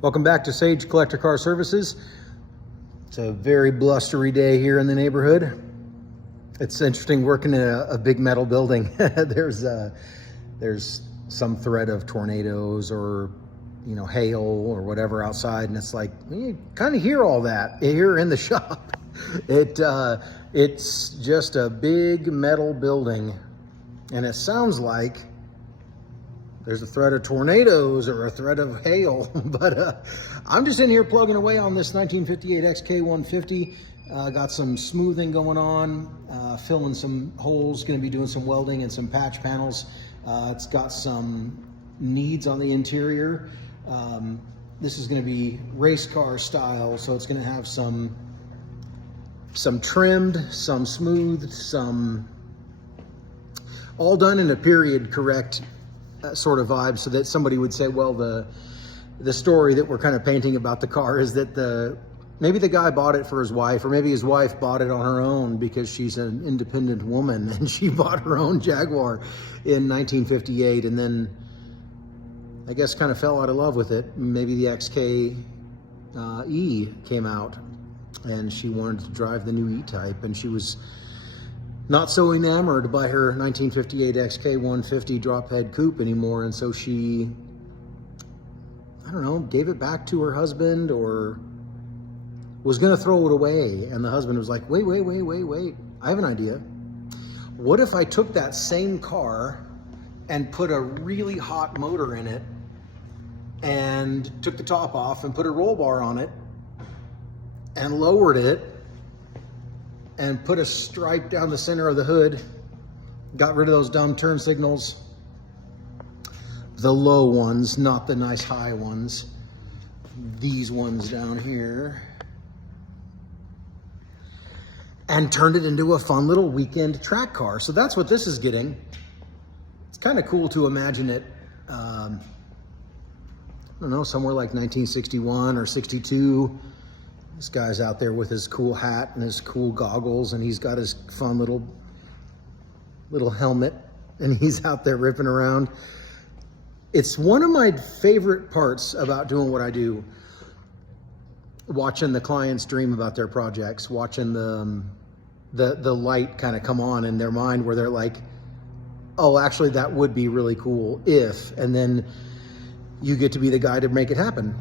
Welcome back to Sage Collector Car Services. It's a very blustery day here in the neighborhood. It's interesting working in a big metal building. There's some threat of tornadoes or hail or whatever outside, and it's like you kind of hear all that here in the shop. It's just a big metal building, and it sounds like there's a threat of tornadoes or a threat of hail, but I'm just in here plugging away on this 1958 XK-150. Got some smoothing going on, filling some holes, going to be doing some welding and some patch panels. It's got some needs on the interior. This is going to be race car style, so it's going to have some trimmed, some smoothed, some all done in a period correct sort of vibe, so that somebody would say, well, the story that we're kind of painting about the car is that maybe the guy bought it for his wife, or maybe his wife bought it on her own because she's an independent woman and she bought her own Jaguar in 1958 and then I guess kind of fell out of love with it. Maybe the XK-E came out and she wanted to drive the new E-Type, and she was not so enamored by her 1958 XK-150 drop head coupe anymore, and so she, I don't know, gave it back to her husband or was gonna throw it away, and the husband was like, wait, I have an idea. What if I took that same car and put a really hot motor in it and took the top off and put a roll bar on it and lowered it and put a stripe down the center of the hood, got rid of those dumb turn signals, the low ones, not the nice high ones, these ones down here, and turned it into a fun little weekend track car. So that's what this is getting. It's kind of cool to imagine it, I don't know, somewhere like 1961 or 62. This guy's out there with his cool hat and his cool goggles, and he's got his fun little helmet, and he's out there ripping around. It's one of my favorite parts about doing what I do, watching the clients dream about their projects, watching the light kind of come on in their mind where they're like, oh, actually that would be really cool if, and then you get to be the guy to make it happen.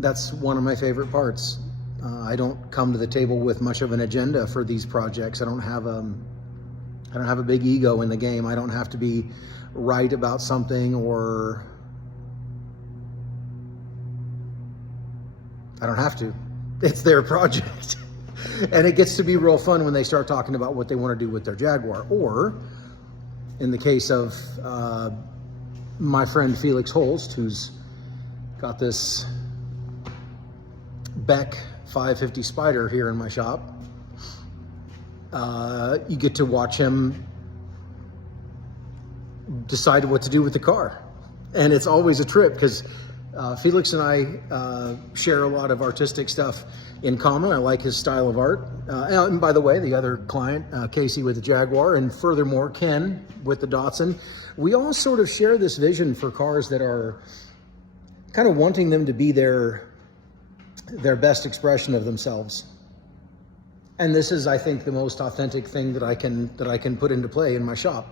That's one of my favorite parts. I don't come to the table with much of an agenda for these projects. I don't have a big ego in the game. I don't have to be right about something, or I don't have to. It's their project. And it gets to be real fun when they start talking about what they want to do with their Jaguar. Or in the case of my friend Felix Holst, who's got this BECK 550 Spyder here in my shop, you get to watch him decide what to do with the car. And it's always a trip because Felix and I share a lot of artistic stuff in common. I like his style of art. And by the way, the other client, Casey with the Jaguar, and furthermore, Ken with the Datsun, we all sort of share this vision for cars that are kind of wanting them to be their best expression of themselves. And this is, I think, the most authentic thing that I can put into play in my shop.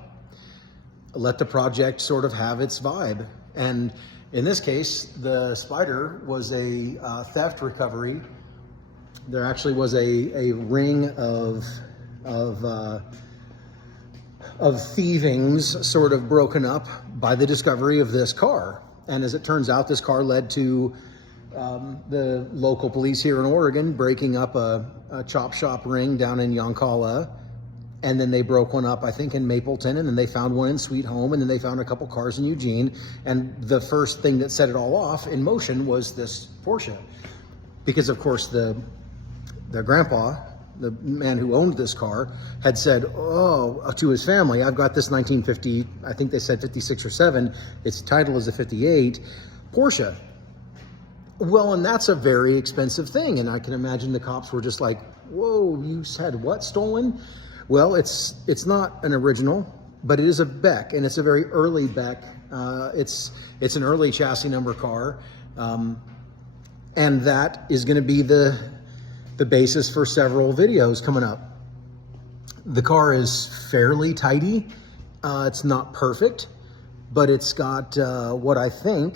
Let the project sort of have its vibe. And in this case, the Spyder was a theft recovery. There actually was a ring of thievings sort of broken up by the discovery of this car. And as it turns out, this car led to the local police here in Oregon breaking up a chop shop ring down in Yoncalla. And then they broke one up, I think, in Mapleton, and then they found one in Sweet Home, and then they found a couple cars in Eugene. And the first thing that set it all off in motion was this Porsche. Because, of course, the grandpa, the man who owned this car, had said, oh, to his family, I've got this 1950, I think they said 56 or 7, its title is a 58, Porsche. Well, and that's a very expensive thing. And I can imagine the cops were just like, whoa, you said what, stolen? Well, it's not an original, but it is a BECK, and it's a very early BECK. It's an early chassis number car, and that is going to be the basis for several videos coming up. The car is fairly tidy. It's not perfect, but it's got what I think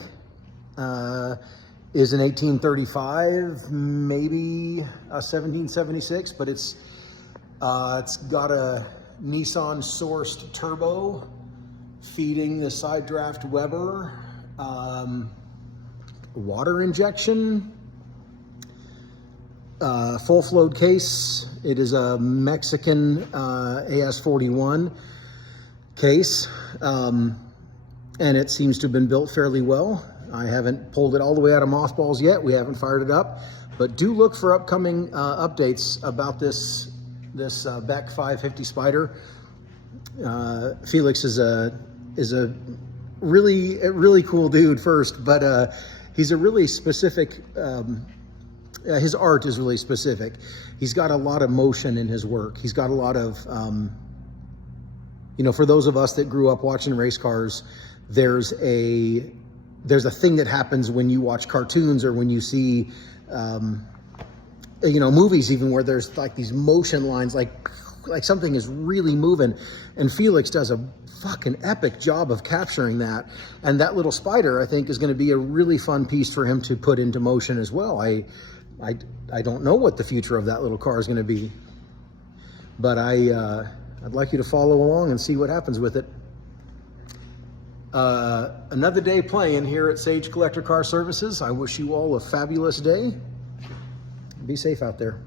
is an 1835, maybe a 1776, but it's got a Nissan sourced turbo feeding the side draft Weber, water injection, full float case. It is a Mexican AS41 case, and it seems to have been built fairly well. I haven't pulled it all the way out of mothballs yet. We haven't fired it up, but do look for upcoming updates about this BECK 550 Spyder. Felix is a really cool dude first, but he's a really specific. His art is really specific. He's got a lot of motion in his work. He's got a lot of, you know, for those of us that grew up watching race cars, there's a thing that happens when you watch cartoons or when you see, you know, movies even, where there's like these motion lines, like something is really moving, and Felix does a fucking epic job of capturing that. And that little Spyder, I think, is going to be a really fun piece for him to put into motion as well. I don't know what the future of that little car is going to be, but I'd like you to follow along and see what happens with it. Another day playing here at Sage Collector Car Services. I wish you all a fabulous day. Be safe out there.